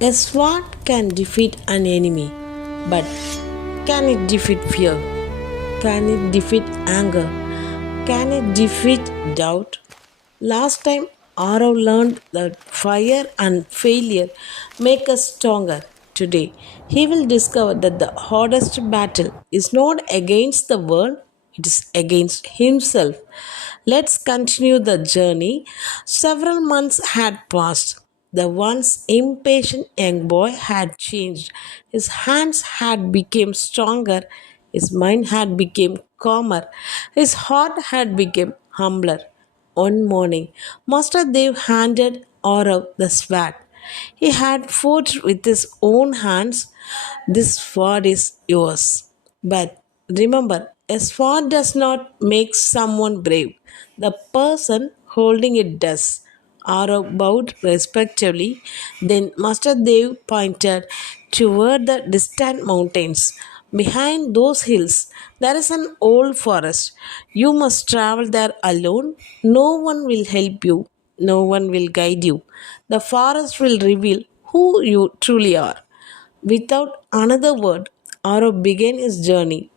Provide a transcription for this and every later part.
A sword can defeat an enemy, but can it defeat fear? Can it defeat anger? Can it defeat doubt? Last time, Aarav learned that fire and failure make us stronger. Today, he will discover that the hardest battle is not against the world, it is against himself. Let's continue the journey. Several months had passed. The once impatient young boy had changed. His hands had become stronger. His mind had become calmer. His heart had become humbler. One morning, Master Dev handed Aurav the sword. He had forged with his own hands. This sword is yours. But remember, a sword does not make someone brave. The person holding it does. Aurav bowed respectfully. Then Master Dev pointed toward the distant mountains. Behind those hills, there is an old forest. You must travel there alone. No one will help you. No one will guide you. The forest will reveal who you truly are. Without another word, Aurav began his journey.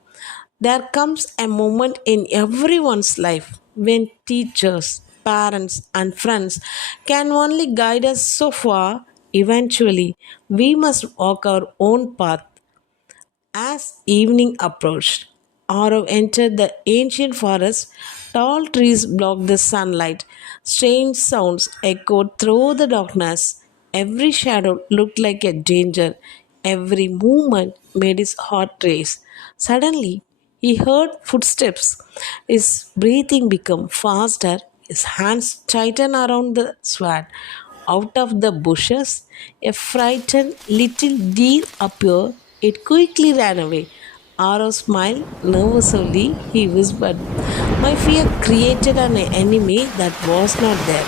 There comes a moment in everyone's life when teachers, parents, and friends can only guide us so far. Eventually, we must walk our own path. As evening approached, Arav entered the ancient forest. Tall trees blocked the sunlight. Strange sounds echoed through the darkness. Every shadow looked like a danger. Every movement made his heart race. Suddenly, he heard footsteps. His breathing became faster. His hands tightened around the sword. Out of the bushes, a frightened little deer appeared. It quickly ran away. Arrow smiled nervously. He whispered, "My fear created an enemy that was not there."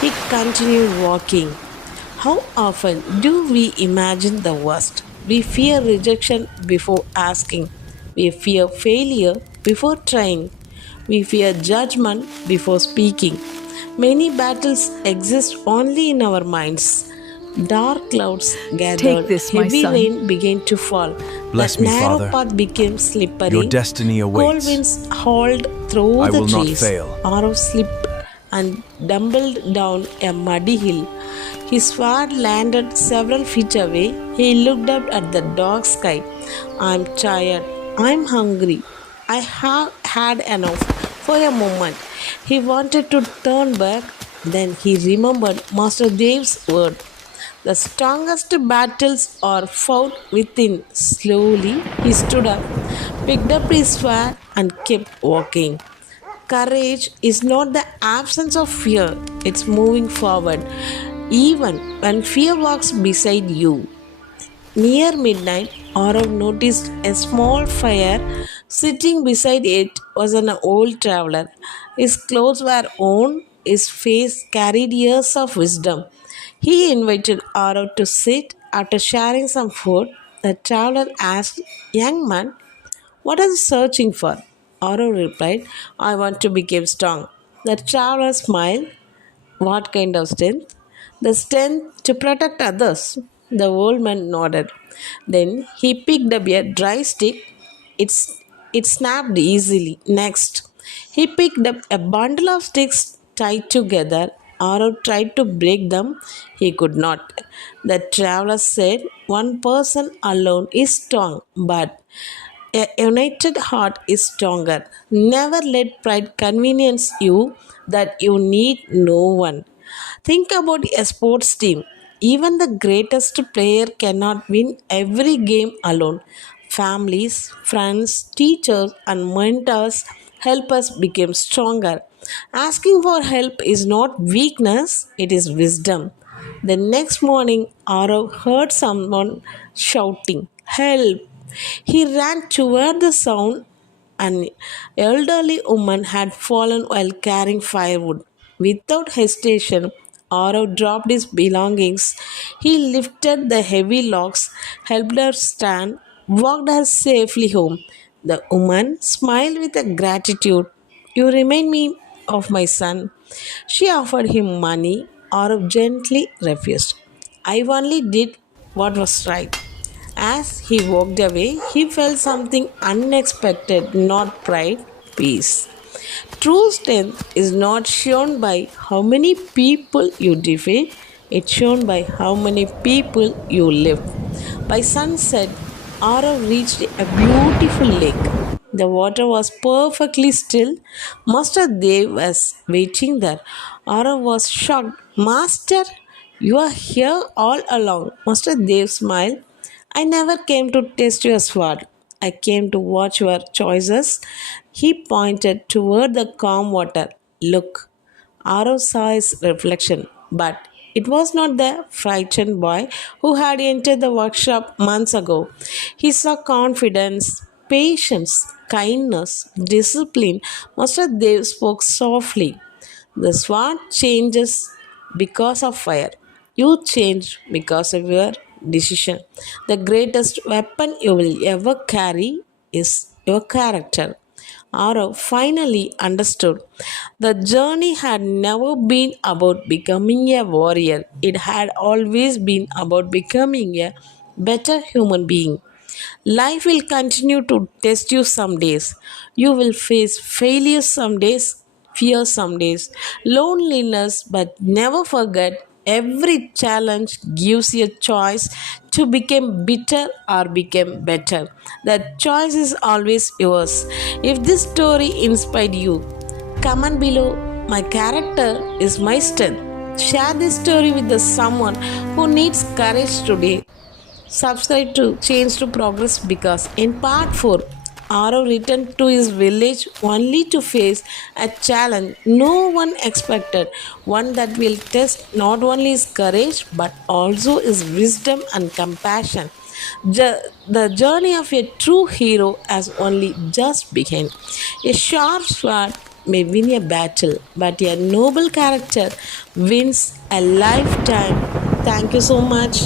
He continued walking. How often do we imagine the worst? We fear rejection before asking. We fear failure before trying. We fear judgment before speaking. Many battles exist only in our minds. Dark clouds Take gathered, this, my heavy son. rain began to fall. The Bless me, narrow Father. path became Your slippery. destiny Cold awaits. winds howled through I the will not trees. fail. Arav slipped and tumbled down a muddy hill. His sword landed several feet away. He looked up at the dark sky. "I'm tired. I'm hungry. I have had enough." For a moment, he wanted to turn back. Then he remembered Master Dave's word. The strongest battles are fought within. Slowly, he stood up, picked up his sword, and kept walking. Courage is not the absence of fear, it's moving forward, even when fear walks beside you. Near midnight, Aurav noticed a small fire. Sitting beside it was an old traveler. His clothes were worn, his face carried years of wisdom. He invited Aurav to sit. After sharing some food, the traveler asked, "Young man, what are you searching for?" Aurav replied, "I want to become strong." The traveler smiled. "What kind of strength?" "The strength to protect others." The old man nodded. Then he picked up a dry stick. It snapped easily. Next, he picked up a bundle of sticks tied together. Arav tried to break them. He could not. The traveler said, "One person alone is strong, but a united heart is stronger." Never let pride convenience you that you need no one. Think about a sports team. Even the greatest player cannot win every game alone. Families, friends, teachers, and mentors help us become stronger. Asking for help is not weakness, it is wisdom. The next morning, Arav heard someone shouting, "Help!" He ran toward the sound. An elderly woman had fallen while carrying firewood. Without hesitation, Arav dropped his belongings. He lifted the heavy logs, helped her stand, walked her safely home. The woman smiled with a gratitude. "You remind me of my son." She offered him money. Arav gently refused. "I only did what was right. As he walked away, he felt something unexpected, not pride, peace. True strength is not shown by how many people you defeat, it's shown by how many people you lift. By sunset, Aarav reached a beautiful lake. The water was perfectly still. Master Dev was waiting there. Aarav was shocked. Master, you are here all along. Master Dev smiled. I never came to test your sword. I came to watch your choices. He pointed toward the calm water. Look. Arav saw his reflection, but it was not the frightened boy who had entered the workshop months ago. He saw confidence, patience, kindness, discipline. Master Dev spoke softly. The sword changes because of fire. You change because of your decision. The greatest weapon you will ever carry is your character. Arav finally understood. The journey had never been about becoming a warrior, it had always been about becoming a better human being. Life will continue to test you some days. You will face failure some days, fear some days, loneliness, but never forget every challenge gives you a choice to become bitter or become better. That choice is always yours. If this story inspired you, comment below. My character is my strength. Share this story with someone who needs courage today. Subscribe to Change to Progress because in part 4, Arav returned to his village only to face a challenge no one expected, one that will test not only his courage but also his wisdom and compassion. The journey of a true hero has only just begun. A sharp sword may win a battle, but a noble character wins a lifetime. Thank you so much.